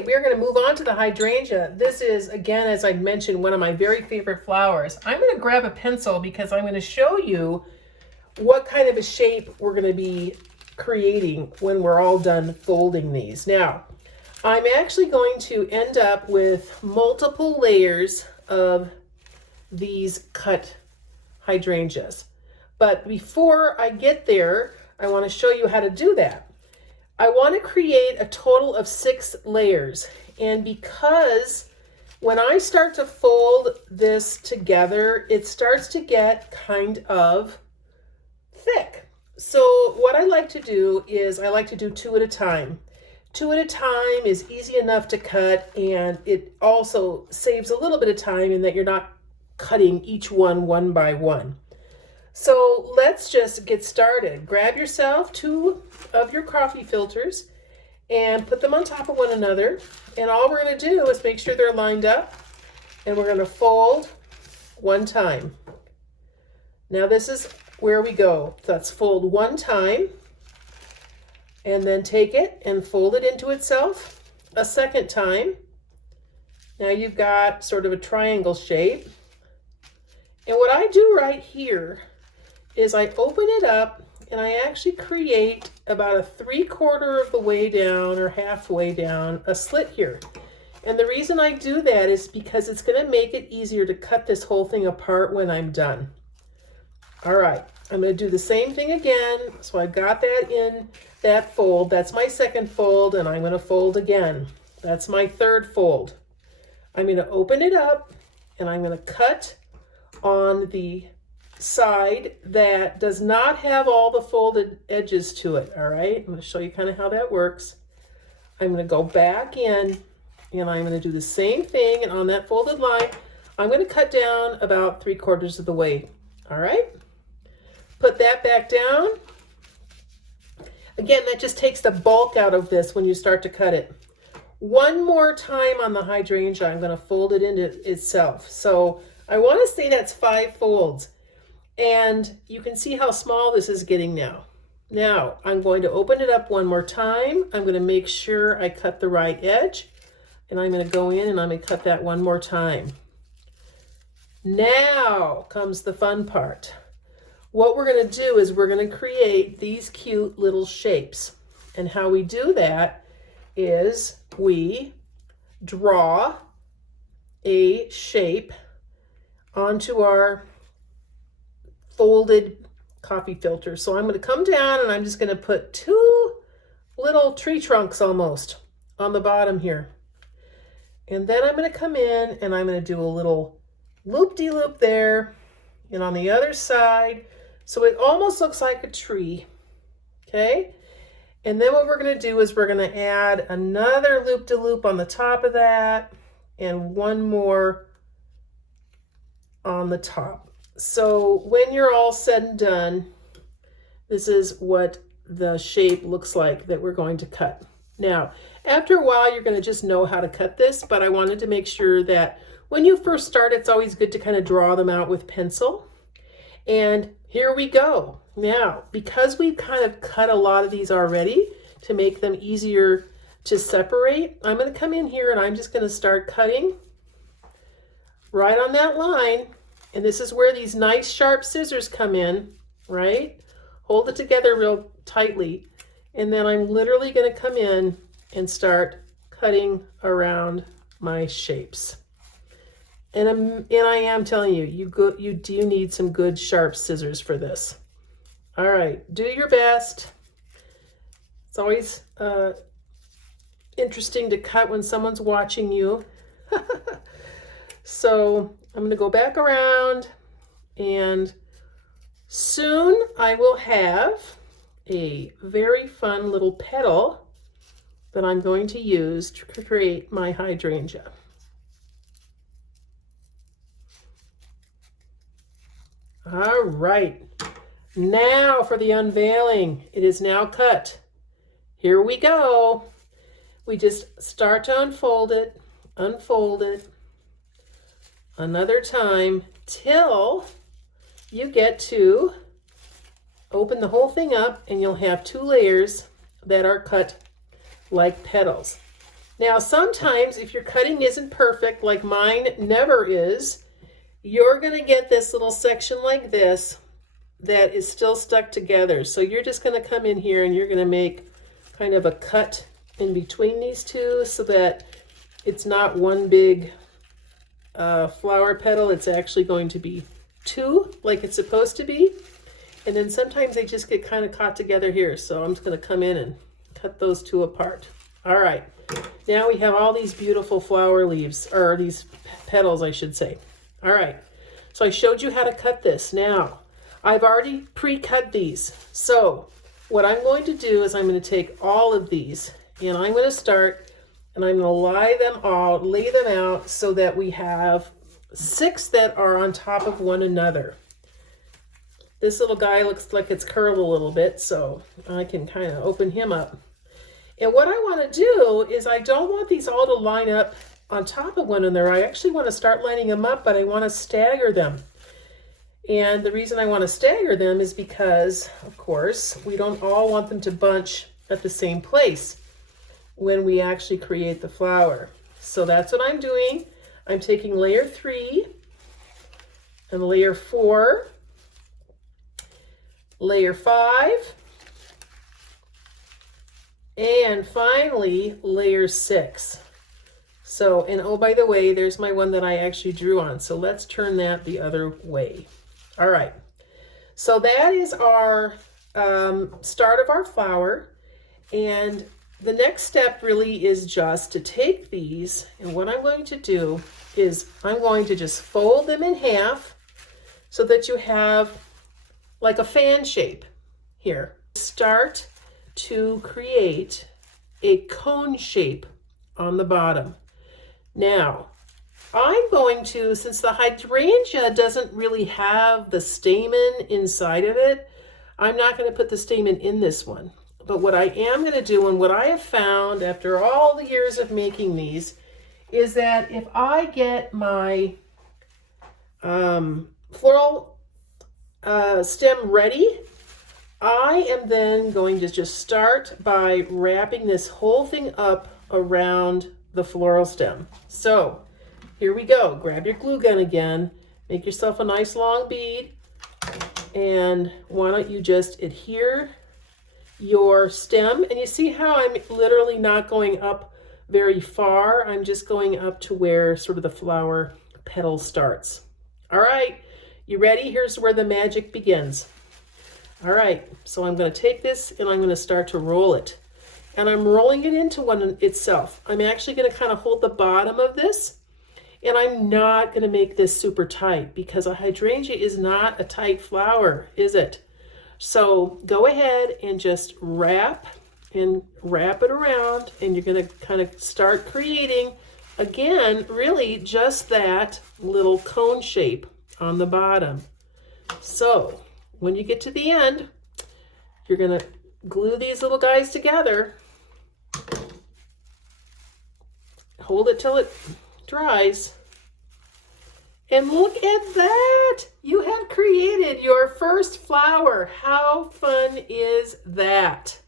right, we're going to move on to the hydrangea. This is, again, as I mentioned, one of my very favorite flowers. I'm going to grab a pencil because I'm going to show you what kind of a shape we're going to be creating when we're all done folding these. Now, I'm actually going to end up with multiple layers of these cut hydrangeas. But before I get there, I want to show you how to do that. I want to create a total of 6 layers. And because when I start to fold this together, it starts to get kind of thick. So what I like to do is I like to do 2 at a time. 2 at a time is easy enough to cut, and it also saves a little bit of time in that you're not cutting each one by one. So let's just get started. Grab yourself 2 of your coffee filters and put them on top of one another. And all we're going to do is make sure they're lined up, and we're going to fold 1 time. Now this is where we go. Let's fold 1 time and then take it and fold it into itself a 2nd time. Now you've got sort of a triangle shape. And what I do right here is I open it up and I actually create about a 3/4 of the way down or halfway down a slit here. And the reason I do that is because it's going to make it easier to cut this whole thing apart when I'm done. All right, I'm going to do the same thing again. So I've got that in that fold. That's my 2nd fold, and I'm going to fold again. That's my 3rd fold. I'm going to open it up and I'm going to cut on the side that does not have all the folded edges to it. All right, I'm going to show you kind of how that works. I'm going to go back in and I'm going to do the same thing, and on that folded line I'm going to cut down about 3/4 of the way. All right, put that back down. Again, that just takes the bulk out of this when you start to cut it. One more time on the hydrangea, I'm going to fold it into itself. So I want to say that's 5 folds. And you can see how small this is getting now. Now, I'm going to open it up one more time. I'm going to make sure I cut the right edge. And I'm going to go in and I'm going to cut that one more time. Now comes the fun part. What we're going to do is we're going to create these cute little shapes. And how we do that is we draw a shape onto our folded coffee filter. So I'm going to come down and I'm just going to put 2 little tree trunks almost on the bottom here. And then I'm going to come in and I'm going to do a little loop-de-loop there and on the other side. So it almost looks like a tree. Okay. And then what we're going to do is we're going to add another loop-de-loop on the top of that and one more on the top. So when you're all said and done, this is what the shape looks like that we're going to cut. Now, after a while, you're going to just know how to cut this, but I wanted to make sure that when you first start, it's always good to kind of draw them out with pencil. And here we go. Now, because we've kind of cut a lot of these already to make them easier to separate, I'm going to come in here and I'm just going to start cutting right on that line. And this is where these nice sharp scissors come in, right? Hold it together real tightly. And then I'm literally going to come in and start cutting around my shapes. And I am telling you, you do need some good sharp scissors for this. All right, do your best. It's always interesting to cut when someone's watching you. So I'm going to go back around, and soon I will have a very fun little petal that I'm going to use to create my hydrangea. All right, now for the unveiling. It is now cut. Here we go. We just start to unfold it, another time till you get to open the whole thing up, and you'll have 2 layers that are cut like petals. Now, sometimes if your cutting isn't perfect, like mine never is, you're going to get this little section like this that is still stuck together. So you're just going to come in here and you're going to make kind of a cut in between these two so that it's not one big flower petal. It's actually going to be two like it's supposed to be. And then sometimes they just get kind of caught together here. So I'm just going to come in and cut those two apart. All right. Now we have all these beautiful flower leaves, or these petals, I should say. All right. So I showed you how to cut this. Now, I've already pre-cut these. So what I'm going to do is I'm going to take all of these and I'm going to start and I'm going to lay them out so that we have 6 that are on top of one another. This little guy looks like it's curled a little bit, so I can kind of open him up. And what I want to do is I don't want these all to line up on top of one another. I actually want to start lining them up, but I want to stagger them. And the reason I want to stagger them is because, of course, we don't all want them to bunch at the same place when we actually create the flower. So that's what I'm doing. I'm taking layer 3 and layer 4, layer 5, and finally layer 6. So, and oh, by the way, there's my one that I actually drew on. So let's turn that the other way. All right. So that is our start of our flower. And the next step really is just to take these, and what I'm going to do is I'm going to just fold them in half so that you have like a fan shape here. Start to create a cone shape on the bottom. Now, I'm going to, since the hydrangea doesn't really have the stamen inside of it, I'm not going to put the stamen in this one. But what I am going to do, and what I have found after all the years of making these, is that if I get my floral stem ready, I am then going to just start by wrapping this whole thing up around the floral stem. So here we go. Grab your glue gun again, make yourself a nice long bead, and why don't you just adhere your stem, and you see how I'm literally not going up very far. I'm just going up to where sort of the flower petal starts. All right, you ready? Here's where the magic begins. All right, so I'm going to take this and I'm going to start to roll it. And I'm rolling it into one itself. I'm actually going to kind of hold the bottom of this, and I'm not going to make this super tight because a hydrangea is not a tight flower, is it? So go ahead and just wrap it around, and you're going to kind of start creating, again, really just that little cone shape on the bottom. So when you get to the end, you're going to glue these little guys together. Hold it till it dries. And look at that! You have created your first flower. How fun is that?